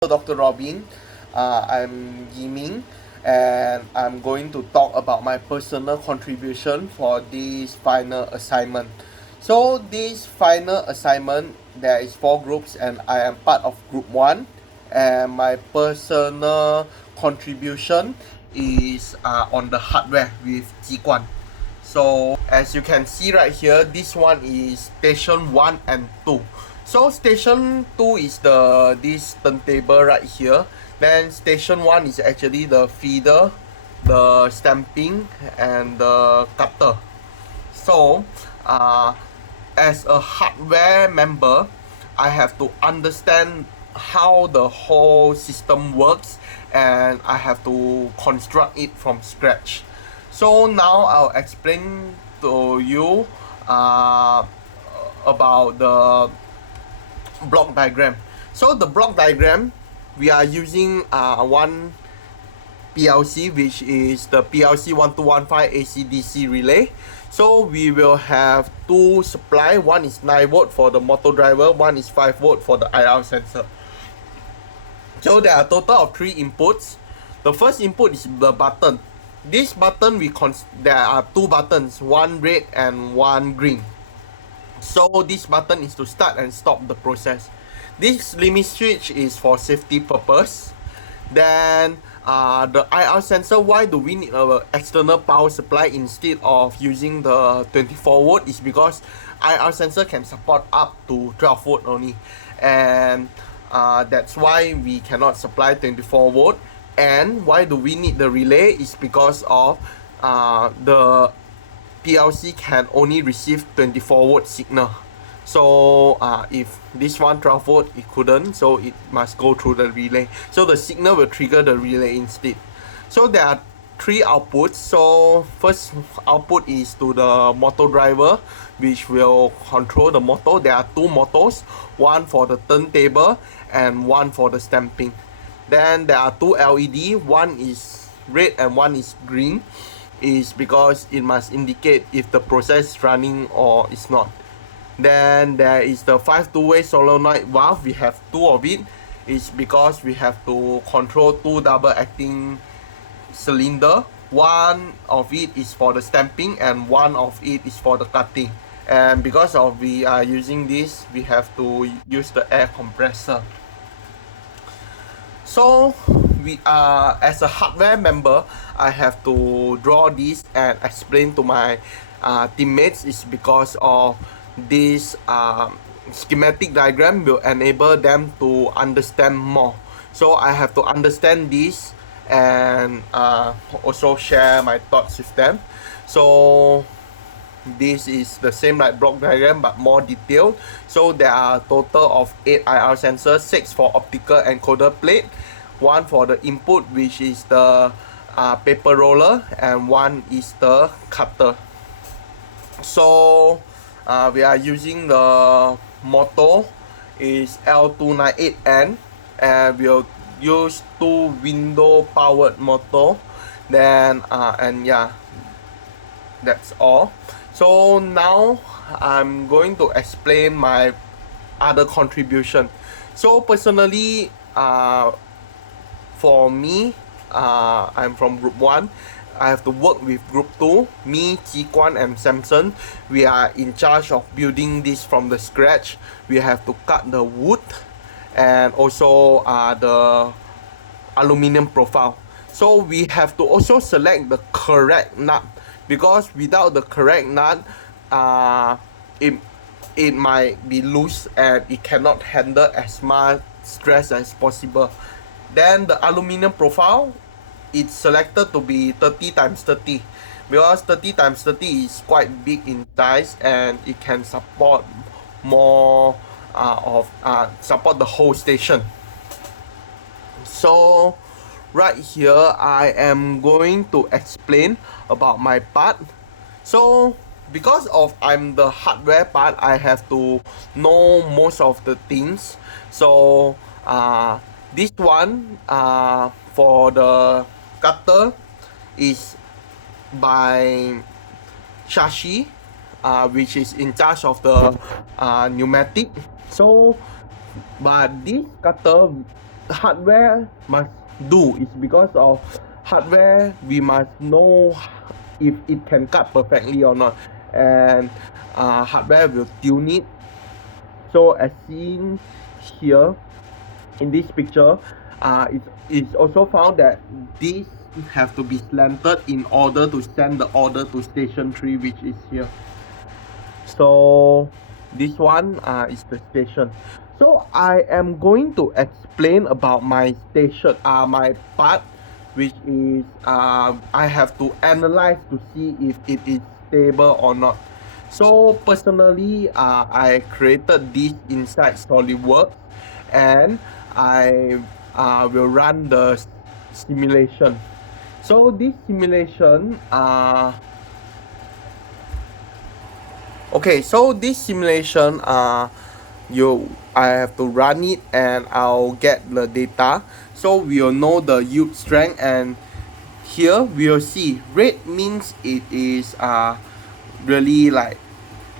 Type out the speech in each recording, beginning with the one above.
Dr. Robin. I'm Ming, and I'm going to talk about my personal contribution for this final assignment. So this final assignment, there is four groups, and I am part of group one. And my personal contribution is on the hardware with Jiquan. So as you can see right here, this one is station 1 and 2. So station 2 is this turntable right here. Then station 1 is actually the feeder, the stamping, and the cutter. So as a hardware member, I have to understand how the whole system works, and I have to construct it from scratch. So now I'll explain to you about the block diagram. So the block diagram, we are using one PLC, which is the PLC 1215 AC/DC relay. So we will have two supply. One is 9 volt for the motor driver, one is 5 volt for the IR sensor. So there are a total of 3 inputs. The first input is the button. This button, there are 2 buttons, one red and one green. So this button is to start and stop the process. This limit switch is for safety purpose. Then the IR sensor, why do we need an external power supply instead of using the 24 volt? Is because IR sensor can support up to 12 volt only, and that's why we cannot supply 24 volt. And why do we need the relay? Is because of the PLC can only receive 24 volt signal. So if this one 12 volt, it couldn't, so it must go through the relay. So the signal will trigger the relay instead. So there are 3 outputs. So first output is to the motor driver, which will control the motor. There are 2 motors, one for the turntable and one for the stamping. Then there are 2 LED, one is red and one is green, is because it must indicate if the process is running or is not. Then there is the 5 two-way solenoid valve. We have 2 of it. It's because we have to control 2 double acting cylinder. One of it is for the stamping and one of it is for the cutting. And because of we are using this, we have to use the air compressor. So we are, as a hardware member, I have to draw this and explain to my teammates. Is because of this schematic diagram will enable them to understand more. So I have to understand this and also share my thoughts with them. So this is the same like block diagram but more detailed. So there are a total of 8 IR sensors, 6 for optical encoder plate, 1 for the input, which is the paper roller, and 1 is the cutter. So we are using the motor is L298N, and we'll use 2 window powered motor. Then and yeah, that's all. So now I'm going to explain my other contribution. So personally, for me, I'm from group 1. I have to work with group 2. Me, Jiquan, and Samson, we are in charge of building this from the scratch. We have to cut the wood and also the aluminum profile. So we have to also select the correct nut, because without the correct nut, it might be loose and it cannot handle as much stress as possible. Then the aluminum profile, it's selected to be 30 times 30, because 30 times 30 is quite big in size and it can support more support the whole station. So right here I am going to explain about my part. So because of I'm the hardware part, I have to know most of the things. So this one for the cutter is by Shashi, which is in charge of the pneumatic. So but this cutter hardware must do is because of hardware we must know if it can cut perfectly or not, and hardware will tune it. So as seen here in this picture, it's also found that these have to be slanted in order to send the order to station 3, which is here. So this one is the station. So I am going to explain about my station, my part, which is I have to analyze to see if it is stable or not. So personally, I created this inside SolidWorks, and I will run the simulation. So this simulation, okay, so this simulation, I have to run it and I'll get the data. So we'll know the yield strength, and here we'll see red means it is really like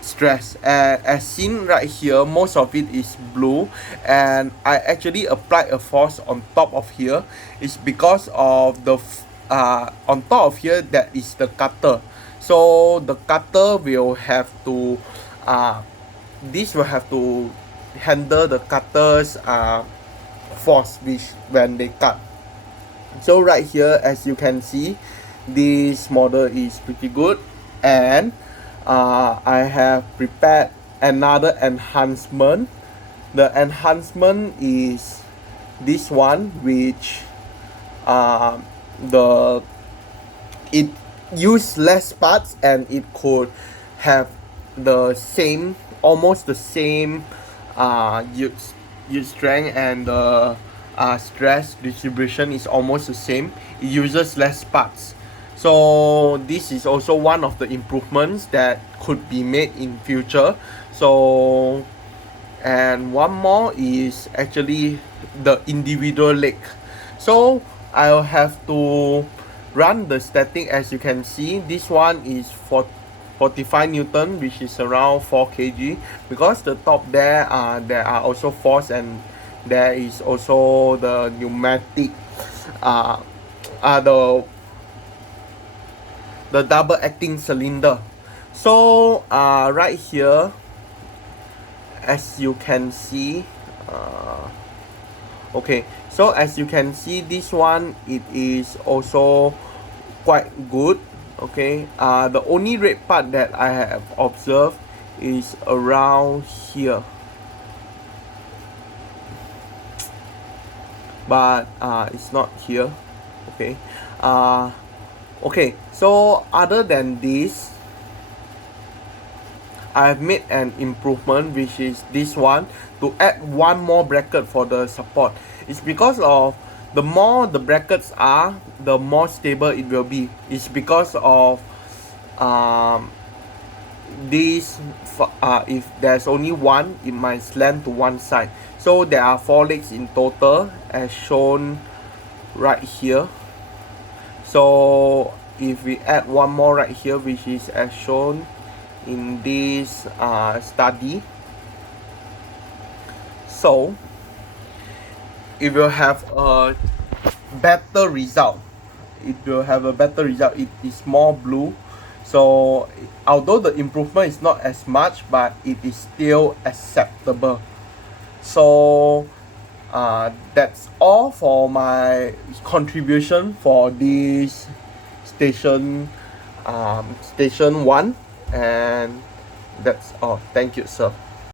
stress, and as seen right here, most of it is blue, and I actually applied a force on top of here. It's because of the on top of here that is the cutter. So the cutter will have to this will have to handle the cutter's force which when they cut. So right here, as you can see, this model is pretty good, and I have prepared another enhancement. The enhancement is this one, which it use less parts and it could have the same, almost the same yield strength, and the stress distribution is almost the same. It uses less parts. So this is also one of the improvements that could be made in future. So, and one more is actually the individual leg. So I'll have to run the static. As you can see, this one is for 45 Newton, which is around 4 kg, because the top there are also force, and there is also the pneumatic the double acting cylinder. So right here, as you can see, okay, so as you can see, this one, it is also quite good. Okay, the only red part that I have observed is around here, but it's not here. Okay, okay, so other than this, I have made an improvement, which is this one, to add one more bracket for the support. It's because of the more the brackets are, the more stable it will be. It's because of this if there's only one, it might slant to one side. So there are 4 legs in total, as shown right here. So if we add one more right here, which is as shown in this study, so it will have a better result. It will have a better result. It is more blue. So although the improvement is not as much, but it is still acceptable. So that's all for my contribution for this station 1, and that's all. Thank you, sir.